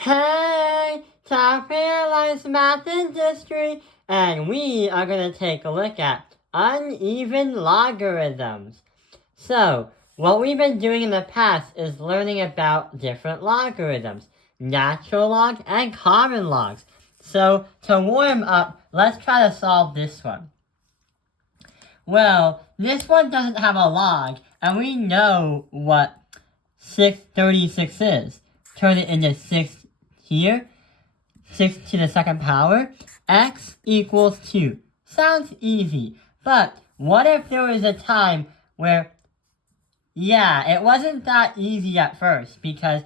Hey, top analyze math and history, and we are going to take a look at uneven logarithms. So, what we've been doing in the past is learning about different logarithms, natural log and common logs. So, to warm up, let's try to solve this one. Well, this one doesn't have a log, and we know what 636 is. Turn it into 6 here, 6 to the second power, x equals 2. Sounds easy, but what if there was a time where, it wasn't that easy at first, because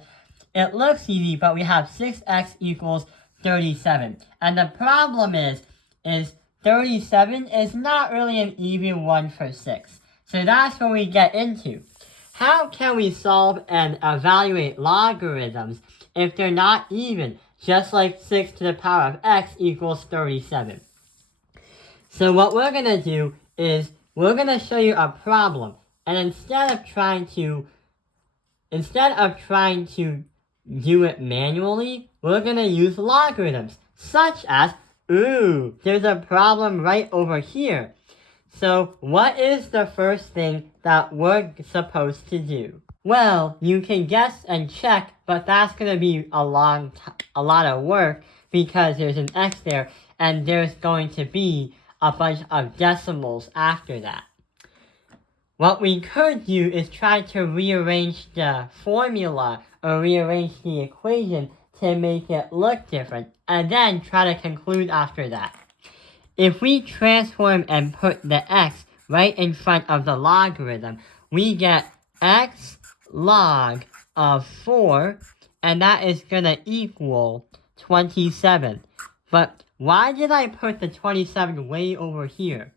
it looks easy, but we have 6x equals 37. And the problem is 37 is not really an even one for 6. So that's what we get into. How can we solve and evaluate logarithms if they're not even, just like 6 to the power of x equals 37? So what we're going to do is we're going to show you a problem, and instead of trying to do it manually, we're going to use logarithms, such as, there's a problem right over here. So what is the first thing that we're supposed to do? Well, you can guess and check, but that's going to be a lot of work because there's an x there, and there's going to be a bunch of decimals after that. What we could do is try to rearrange the formula or rearrange the equation to make it look different, and then try to conclude after that. If we transform and put the x right in front of the logarithm, we get x log of 4, and that is going to equal 27. But why did I put the 27 way over here?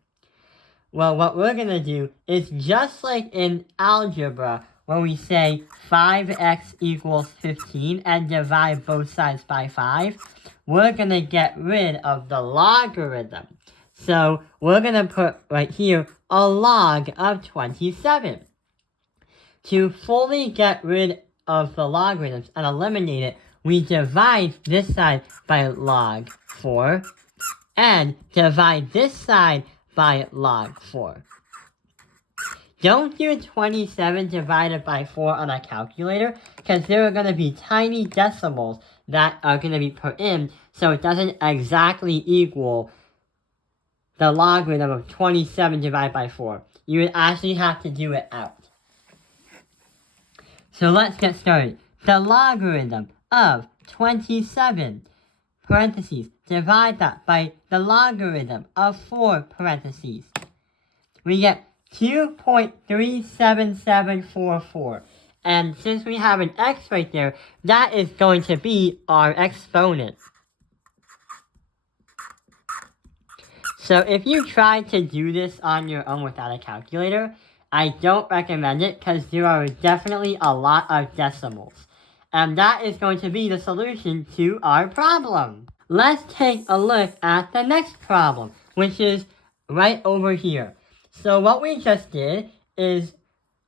Well, what we're going to do is just like in algebra, where we say 5x equals 15 and divide both sides by 5, we're going to get rid of the logarithm. So we're going to put right here a log of 27. To fully get rid of the logarithms and eliminate it, we divide this side by log 4 and divide this side by log 4. Don't do 27 divided by 4 on a calculator, because there are going to be tiny decimals that are going to be put in, so it doesn't exactly equal the logarithm of 27 divided by 4. You would actually have to do it out. So let's get started. The logarithm of 27, parentheses, divide that by the logarithm of 4, parentheses. We get 2.37744. And since we have an x right there, that is going to be our exponent. So if you try to do this on your own without a calculator, I don't recommend it because there are definitely a lot of decimals. And that is going to be the solution to our problem. Let's take a look at the next problem, which is right over here. So what we just did is,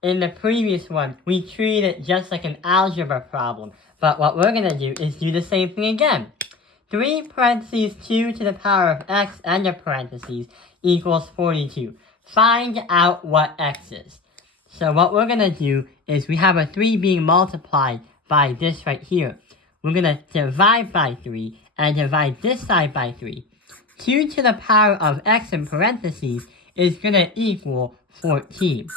in the previous one, we treated it just like an algebra problem. But what we're going to do is do the same thing again. 3 parentheses 2 to the power of x and a parentheses equals 42. Find out what x is. So what we're going to do is we have a 3 being multiplied by this right here. We're going to divide by 3 and divide this side by 3. 2 to the power of x in parentheses is going to equal 14.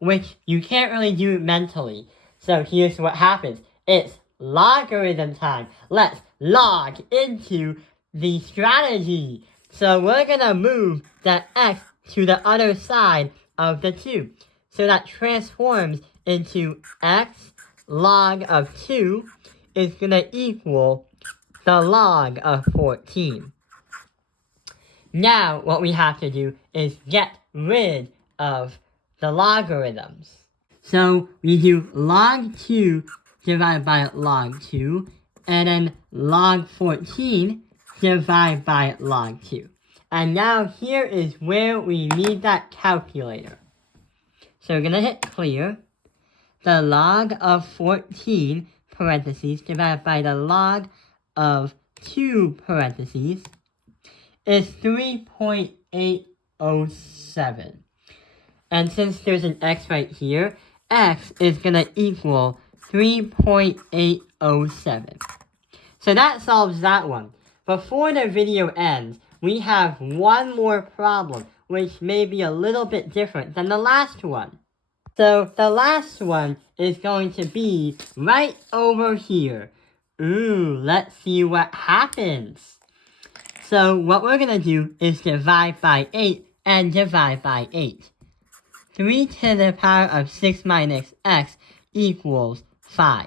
Which you can't really do mentally. So here's what happens. It's logarithm time. Let's log into the strategy. So we're going to move the x to the other side of the 2. So that transforms into x log of 2 is going to equal the log of 14. Now what we have to do is get rid of the logarithms. So we do log 2 divided by log 2, and then log 14 divided by log 2. And now here is where we need that calculator. So we're going to hit clear. The log of 14 parentheses divided by the log of 2 parentheses is 3.807. And since there's an x right here, x is going to equal 3.807. So that solves that one. Before the video ends, we have one more problem, which may be a little bit different than the last one. So the last one is going to be right over here. Ooh, let's see what happens. So what we're going to do is divide by 8 and divide by 8. 3 to the power of 6 minus x equals 5.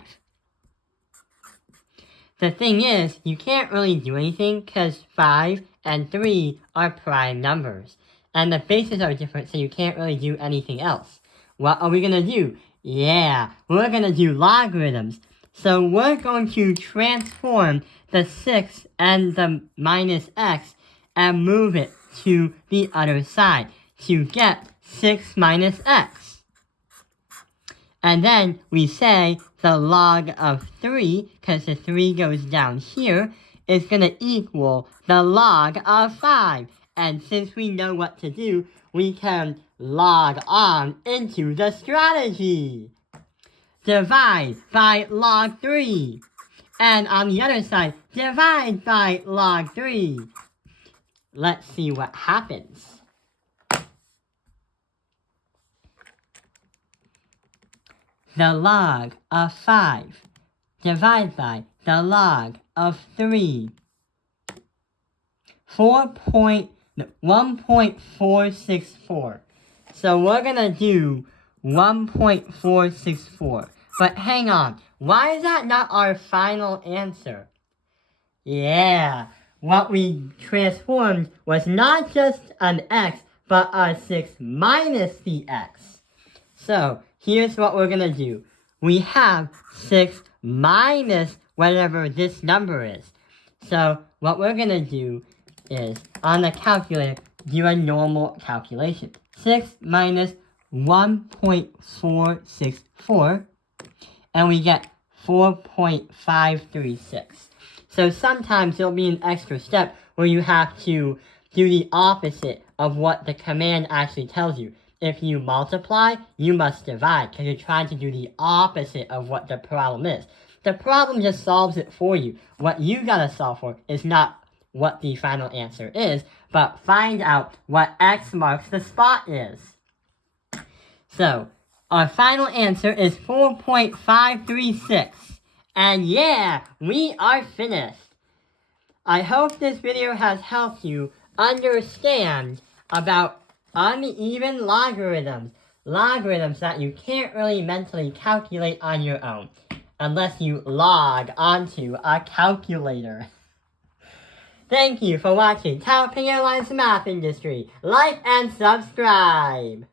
The thing is, you can't really do anything because 5 and 3 are prime numbers. And the bases are different, so you can't really do anything else. What are we going to do? Yeah, we're going to do logarithms. So we're going to transform the 6 and the minus x and move it to the other side to get 6 minus x. And then we say the log of 3, because the 3 goes down here, is going to equal the log of 5. And since we know what to do, we can log on into the strategy. Divide by log 3. And on the other side, divide by log 3. Let's see what happens. The log of 5 divided by the log of 3. 1.464. So we're going to do 1.464. But hang on, why is that not our final answer? Yeah, what we transformed was not just an x, but a 6 minus the x. So here's what we're going to do. We have 6 minus whatever this number is. So what we're going to do is, on the calculator, do a normal calculation. 6 minus 1.464, and we get 4.536. So sometimes there'll be an extra step where you have to do the opposite of what the command actually tells you. If you multiply, you must divide, because you're trying to do the opposite of what the problem is. The problem just solves it for you. What you gotta solve for is not what the final answer is, but find out what x marks the spot is. So, our final answer is 4.536. And yeah, we are finished. I hope this video has helped you understand about uneven logarithms. Logarithms that you can't really mentally calculate on your own, unless you log onto a calculator. Thank you for watching Taoping Airlines Math Industry. Like and subscribe!